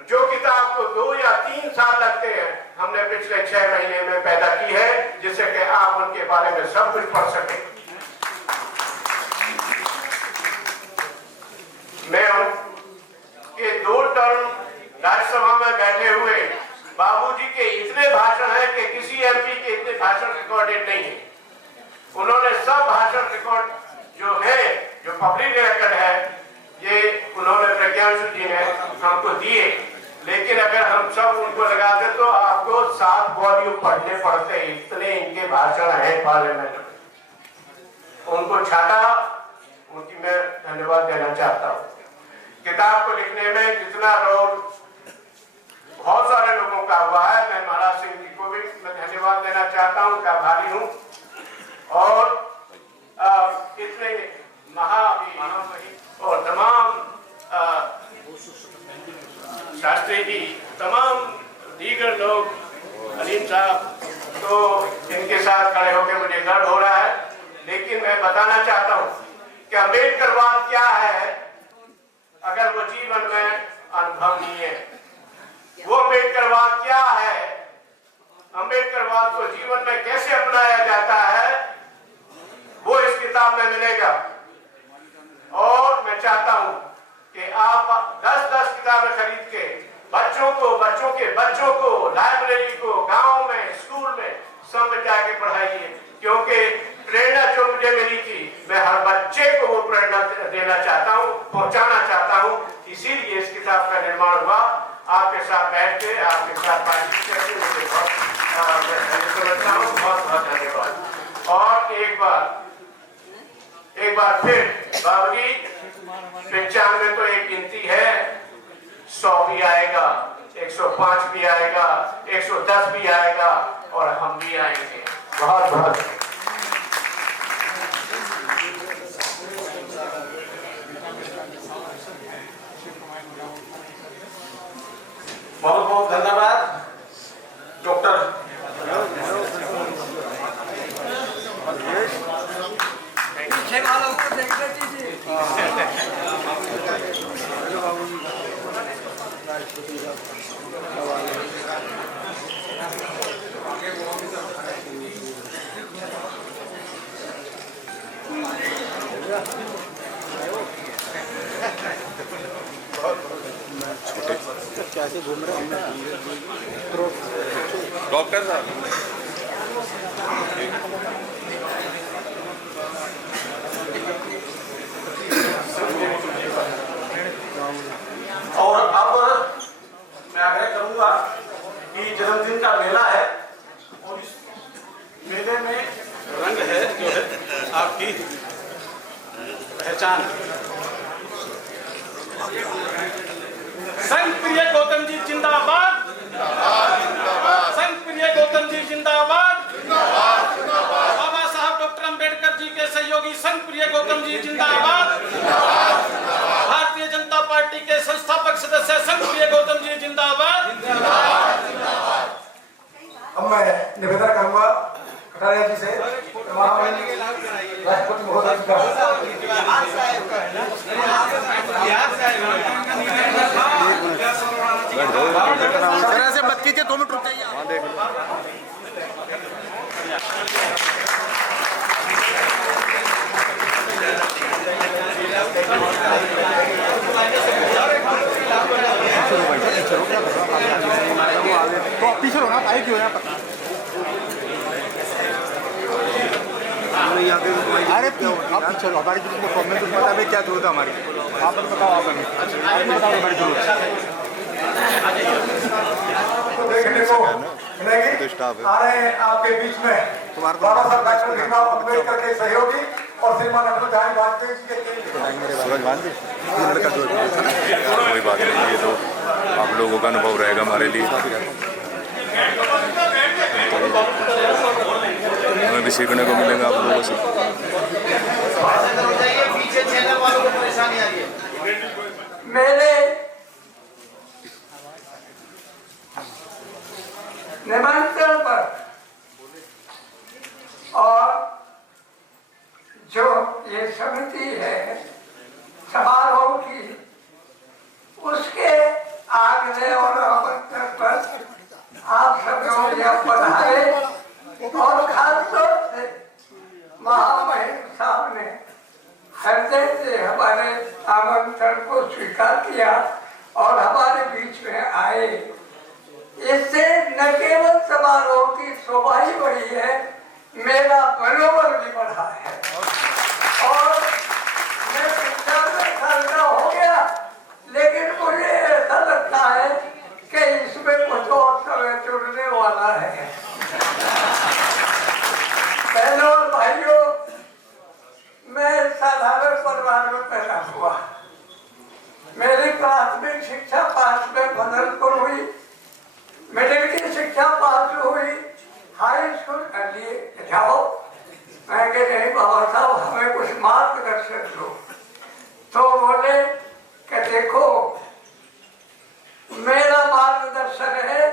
जो किताब को 2 या 3 साल लगते हैं हमने पिछले 6 महीने में पैदा की है, जिससे कि आप उनके बारे में सब कुछ पढ़ सकें। मैं उनके 2 टर्म राज्यसभा में बैठे हुए बाबूजी के इतने भाषण हैं कि किसी एमपी के इतने भाषण रिकॉर्डेड नहीं है। उन्होंने सब भाषण रिकॉर्ड जो है, जो पब्लिक रिकॉर्ड है, ये उन्होंने प्रज्ञांशु जी ने हमको दिए, लेकिन अगर हम सब उनको लगाते तो आपको 7 वॉल्यूम पढ़ने पड़ते, इतने इनके भाषण हैं पार्लियामेंट में। उनको छाटा, उनकी मैं धन्यवाद देना चाहता हूँ। किताब को लिखने में जितना रोल बहुत सारे लोगों का हुआ है, मैं महाराज सिंह जी को भी मैं धन्यवाद देना चाहता हूँ, का आभारी हूँ। और इतने महामहिम और तमाम शास्त्री जी, तमाम दीगर लोग, अलीम साहब, तो इनके साथ खड़े होकर मुझे गर्व हो रहा है। लेकिन मैं बताना चाहता हूँ कि अम्बेडकरवाद क्या है अगर वो जीवन में अनुभव नहीं है। वो अम्बेडकरवाद क्या है, अम्बेडकरवाद को जीवन में कैसे अपनाया जाता है, वो इस किताब में मिलेगा। और मैं चाहता हूं कि आप 10-10 किताबें खरीद के बच्चों को लाइब्रेरी को, गांव में, स्कूल में सब में जाके पढ़ाइए, क्योंकि प्रेरणा जो मुझे मिली थी मैं हर बच्चे को वो प्रेरणा देना चाहता हूँ, पहुंचाना चाहता हूँ। इसीलिए इस किताब का निर्माण हुआ। आपके साथ बैठ के आपके साथ बातचीत करके मुझे बहुत धन्यवाद। और एक बार फिर बाबूजी, 95 तो एक गिनती है, 100 भी आएगा, 105 भी आएगा, 110 भी आएगा, और हम भी आएंगे। बहुत बहुत बहुत बहुत धन्यवाद डॉक्टर कैसे घूम रहे हैं डॉक्टर साहब। और अब मैं आग्रह करूंगा कि जन्मदिन का मेला है और इस मेले में रंग है जो है आपकी पहचान। संघ प्रिय गौतम जी जिंदाबाद, संघ प्रिय गौतम जी जिंदाबाद, बाबा साहब डॉक्टर अंबेडकर जी के सहयोगी संघ प्रिय गौतम जी जिंदाबाद, भारतीय जनता पार्टी के संस्थापक सदस्य संघ प्रिय गौतम जी जिंदाबाद। अब मैं निवेदन करूंगा कटारिया जी से, राष्ट्रपति महोदय का से मत कीजिए, 2 मिनट रुक जाइए। तो आप पीछे होना, आए क्यों यहाँ अरे आप पीछे लो, हमारी जरूरत प्रॉब्लम तो पता है क्या जरूरत है हमारी, आप बताओ। आप बताओ हमारी जरूरत देखने को मिलेगी। आ रहे हैं आपके बीच में बाबा साहब डॉक्टर भीमराव अम्बेडकर के सहयोगी और श्रीमान अटल बिहारी वाजपेयी जी के कोई बात नहीं, ये तो आप लोगों का अनुभव रहेगा हमारे लिए। हमें भी सीखने को मिलेगा आप लोगों से। मेरे निमंत्रण पर और जो ये समिति है समारोह की, उसके आग्रह और आमंत्रण पर आप सब लोग यहाँ पधारे और खासतौर से महामहिम साहब ने हृदय से हमारे आमंत्रण को स्वीकार किया और हमारे बीच में आए। इससे न केवल समारोह की शोभा ही बढ़ी है, मेरा मनोबल भी बढ़ा है और मैं 95 साल का हो गया, लेकिन मुझे ऐसा लगता है कि इसमें कुछ और समय जुड़ने वाला है। बहनों और भाइयों, मैं साधारण परिवार में पैदा हुआ। मेरी प्राथमिक शिक्षा 5 में भदरपुर हुई, मिडिल की शिक्षा 5 हुई, हाई स्कूल कर लिए। जाओ, मैं कह नहीं बाबा साहब हमें कुछ मार्गदर्शन दो। तो बोले कि देखो मेरा मार्गदर्शन है,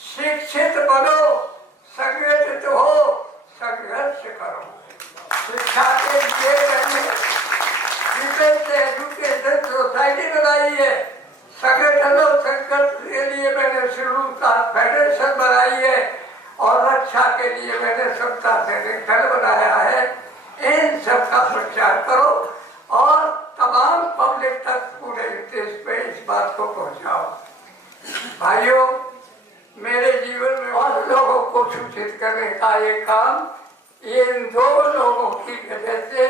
शिक्षित बनो, संगठित हो, संघर्ष करो। शिक्षा के लिए एजुकेशन सोसाइटी बनाई है, संगठन और संघर्ष के लिए मैंने शेड्यूल कास्ट फेडरेशन बनाई है और रक्षा के लिए मैंने समता सैनिक दल बनाया है। इन सब का प्रचार करो और तमाम पब्लिक तक पूरे देश में इस बात को पहुंचाओ। भाइयों, मेरे जीवन में और लोगों को सूचित करने का ये काम, इन 2 लोगों की वजह से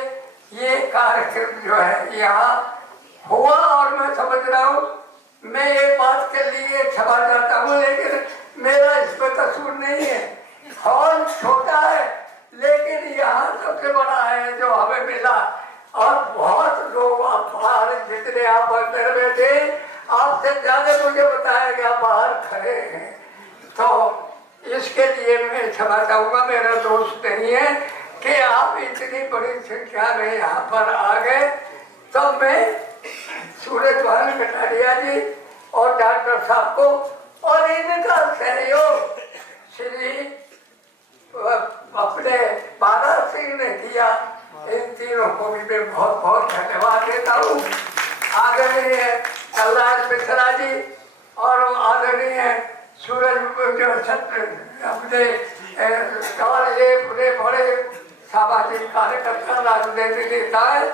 ये कार्यक्रम जो है यहाँ हुआ और मैं समझ रहा हूँ। मैं एक बात के लिए क्षमा चाहता हूँ, लेकिन मेरा इसमें कसूर नहीं है। हॉल छोटा है, लेकिन यहाँ सबसे बड़ा है जो हमें मिला और बहुत लोग बाहर, जितने आप अंदर में थे, आपसे ज्यादा मुझे बताया गया बाहर खड़े हैं। तो इसके लिए मैं क्षमा चाहूंगा, मेरा दोष नहीं है कि आप इतनी बड़ी संख्या में यहाँ पर आ गए। तो मैं सूरज भान कटारिया जी और डॉक्टर साहब को और इनका सहयोग श्री अपने बाला सिंह ने किया, इन तीनों को भी मैं बहुत बहुत धन्यवाद देता हूँ। आदरणीय कलराज मिश्रा जी और आदरणीय सूरज जो अपने और ये बड़े सामाजिक कार्यकर्ता राजनीतिक नेता है।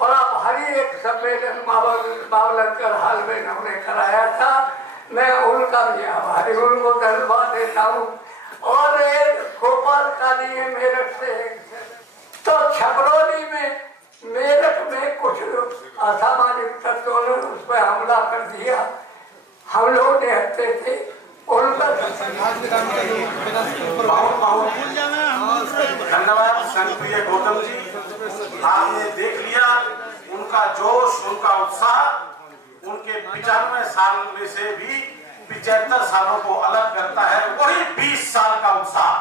बड़ा भारी एक सम्मेलन मावलंकर हाल में उन्होंने कराया था, मैं उनका भी आभारी, उनको धन्यवाद देता हूँ। और एक गोपाल काली है मेरठ से, तो छपरौली में मेरठ में कुछ असामाजिक तत्वों ने उस पर हमला कर दिया, हम लोग निहत्ते थे उनका। धन्यवाद संप्रिय गौतम जी, आपने देख लिया उनका जोश, उनका उत्साह, उनके 95 साल में से भी 75 सालों को अलग करता है वही 20 साल का उत्साह,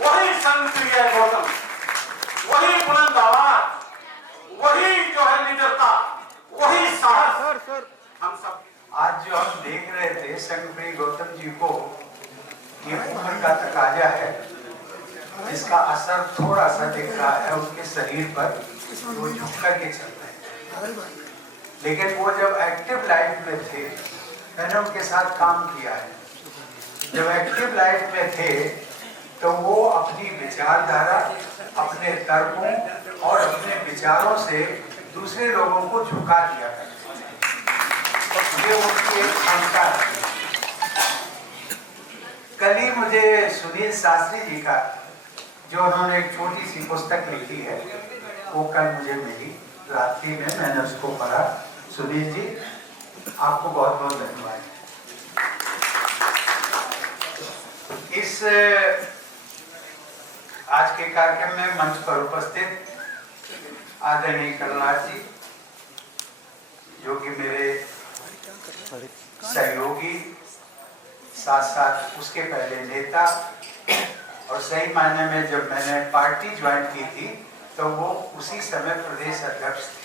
वही संप्रिय गौतम, वही बुलंद आवाज, वही जो है निडरता, वही साहस। हम सब आज जो हम देख रहे थे संप्रिय गौतम जी को, ये उम्र का तकाजा है, इसका असर थोड़ा सा दिख रहा है उनके शरीर पर, वो झुक करके चल रहे हैं। लेकिन वो जब एक्टिव लाइफ में थे, मैंने उनके साथ काम किया है, जब एक्टिव लाइफ में थे तो वो अपनी विचारधारा, अपने तर्कों और अपने विचारों से दूसरे लोगों को झुका दिया करते थे। ये उनकी एक क्षमता है। कल ही मुझे सुनील शास्त्री जी का, जो उन्होंने एक छोटी सी पुस्तक लिखी है, वो कल मुझे मिली रात्रि में, मैंने उसको पढ़ा। सुनील जी, आपको बहुत बहुत धन्यवाद। इस आज के कार्यक्रम में मंच पर उपस्थित आदरणीय कलराज जी, जो कि मेरे सहयोगी, साथ साथ उसके पहले नेता और सही मायने में जब मैंने पार्टी ज्वाइन की थी तो वो उसी समय प्रदेश अध्यक्ष थे।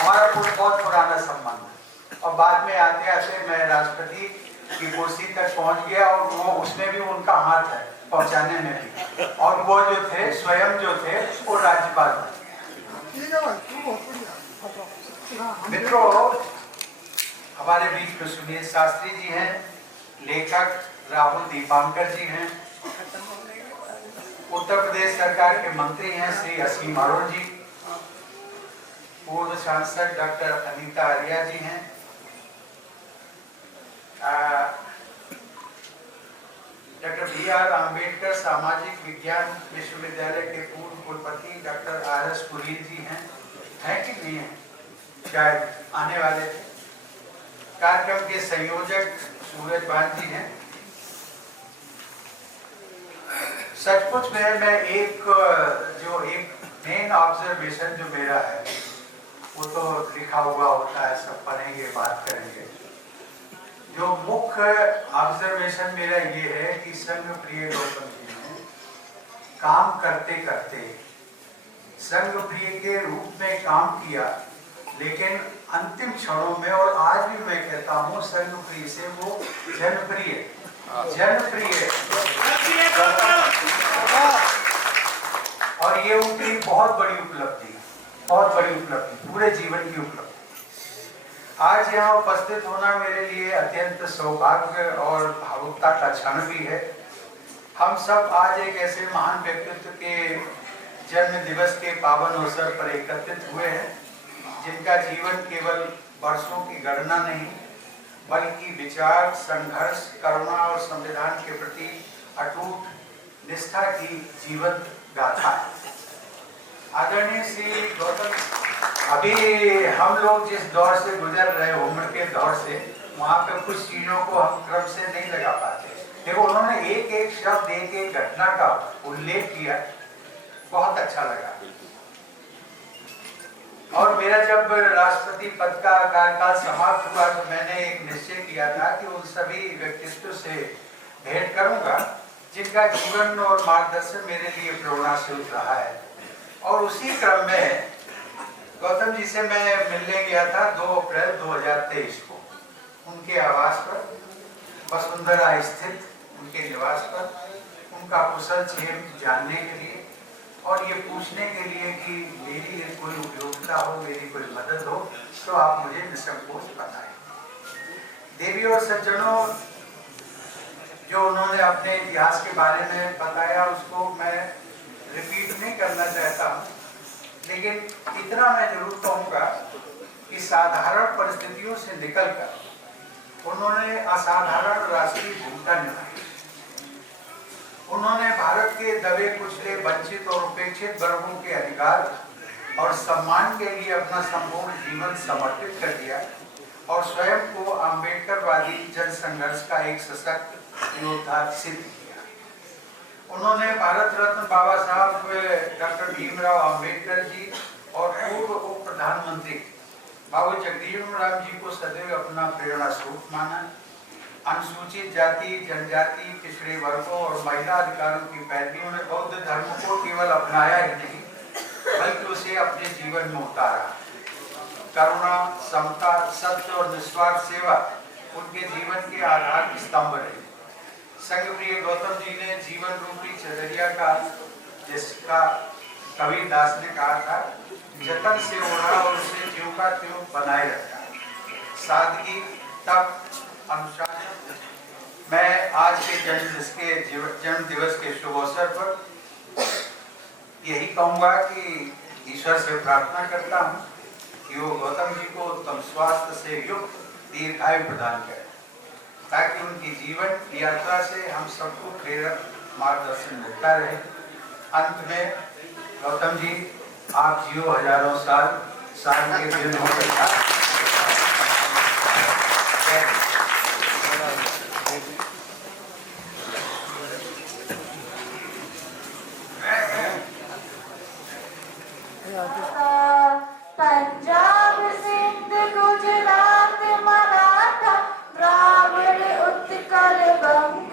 हमारा बहुत पुराना संबंध है। और बाद में आते आते मैं राष्ट्रपति की कुर्सी तक पहुंच गया और वो उसमें भी उनका हाथ है पहुंचाने में भी। और वो जो थे स्वयं जो थे वो राज्यपाल थे। मित्रों, हमारे बीच में सुनील शास्त्री जी हैं, लेखक राहुल दीपांकर जी हैं, उत्तर प्रदेश सरकार के मंत्री हैं श्री असीम अरोड़ जी, पूर्व सांसद डॉक्टर अनीता आर्या जी हैं, डॉक्टर B.R. आम्बेडकर सामाजिक विज्ञान विश्वविद्यालय के पूर्व कुलपति डॉक्टर R.S. पुरी जी हैं कि नहीं है, शायद आने वाले थे। कार्यक्रम के संयोजक सूरज भान जी हैं। सचमुच में मैं एक मेन ऑब्जर्वेशन जो मेरा है वो तो लिखा हुआ होता है, सब पढ़ेंगे बात करेंगे। जो मुख्य ऑब्जर्वेशन मेरा ये है कि संघ प्रिय गौतम जी ने काम करते करते संघ प्रिय के रूप में काम किया, लेकिन अंतिम क्षणों में, और आज भी मैं कहता हूँ, संघ प्रिय से वो जनप्रिय और ये उनकी बहुत बड़ी उपलब्धि, पूरे जीवन की उपलब्धि। आज यहाँ उपस्थित होना मेरे लिए अत्यंत सौभाग्य और भावुकता का क्षण भी है। हम सब आज एक ऐसे महान व्यक्तित्व के जन्म दिवस के पावन अवसर पर एकत्रित हुए हैं, जिनका जीवन केवल वर्षों की गणना नहीं, बल्कि विचार, संघर्ष, करुणा और संविधान के प्रति अटूट निष्ठा की जीवंत गाथा है। आदरणीय श्री गौतम, अभी हम लोग जिस दौर से गुजर रहे, उम्र के दौर से, वहाँ पे कुछ चीजों को हम क्रम से नहीं लगा पाते। देखो, उन्होंने एक एक शब्द, एक एक घटना का उल्लेख किया, बहुत अच्छा लगा। और मेरा जब राष्ट्रपति पद का कार्यकाल समाप्त हुआ तो मैंने एक निश्चय किया था कि उन सभी व्यक्तित्व से भेंट करूंगा जिनका जीवन और मार्गदर्शन मेरे लिए प्रेरणास्रोत रहा है। और उसी क्रम में गौतम जी से मैं मिलने गया था 2 अप्रैल 2023 को, उनके आवास पर, वसुंधरा स्थित उनके निवास पर, उनका कुशल क्षेम जानने के लिए और ये पूछने के लिए कि मेरी कोई उपयोगिता हो, मेरी कोई मदद हो तो आप मुझे निसंकोच बताएं। देवी और सज्जनों, जो उन्होंने अपने इतिहास के बारे में बताया उसको मैं रिपीट नहीं करना चाहता हूँ, लेकिन इतना मैं जरूर कहूँगा कि साधारण परिस्थितियों से निकलकर उन्होंने असाधारण राष्ट्रीय भूमिका निभाई। उन्होंने भारत के दबे कुचले, वंचित और उपेक्षित वर्गों के अधिकार और सम्मान के लिए अपना संपूर्ण जीवन समर्पित कर दिया और स्वयं को अम्बेडकरवादी जन संघर्ष का एक सशक्त योद्धा सिद्ध किया। उन्होंने भारत रत्न बाबा साहब डॉक्टर भीमराव अम्बेडकर जी और पूर्व उप प्रधानमंत्री बाबू जगजीवन राम जी को सदैव अपना प्रेरणा स्रोत माना। अनुसूचित जाति, जनजाति, पिछड़े वर्गों और महिला अधिकारों की पैरवियों ने बौद्ध धर्म को केवल अपनाया ही नहीं, बल्कि उसे अपने जीवन में उतारा। करुणा, समता, सत्य और निस्वार्थ सेवा उनके जीवन के आधार स्तंभ रहे। संघ प्रिय गौतम जी ने जीवन रूपी चदरिया का, जिसका कबीरदास ने कहा था, जतन से ओढ़ा और उसे ज्यों का त्यों बनाए रखा। सादगी, तप, अनुशासन। मैं आज के जन्म दिवस के शुभ अवसर पर यही कहूँगा कि ईश्वर से प्रार्थना करता हूँ कि वो गौतम जी को उत्तम स्वास्थ्य से युक्त दीर्घायु प्रदान करें, ताकि उनकी जीवन यात्रा से हम सबको प्रेरक मार्गदर्शन मिलता रहे। अंत में गौतम जी, आप जियो हजारों साल के दिन हो सकता। पंजाब, सिंध, गुजरात, मराठा, द्राविड़, उत्कल, बंग,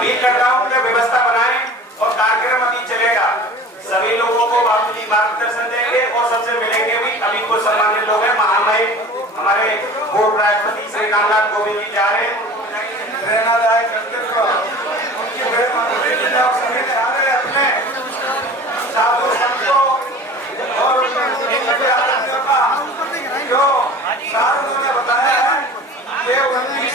अपील करता हूँ कि व्यवस्था बनाएं और कार्यक्रम अभी चलेगा। सभी लोगों को बाबूजी मार्गदर्शन देंगे और सबसे मिलेंगे भी। अभी कुछ सम्मानित लोग हैं, महामहिम हमारे पूर्व राष्ट्रपति श्री रामनाथ कोविंद जी जा रहे हैं। प्रेरणादायक व्यक्तित्व उनकी सभी सारे अपने साधु संतों और जो साधुओं ने बताया है कि उनकी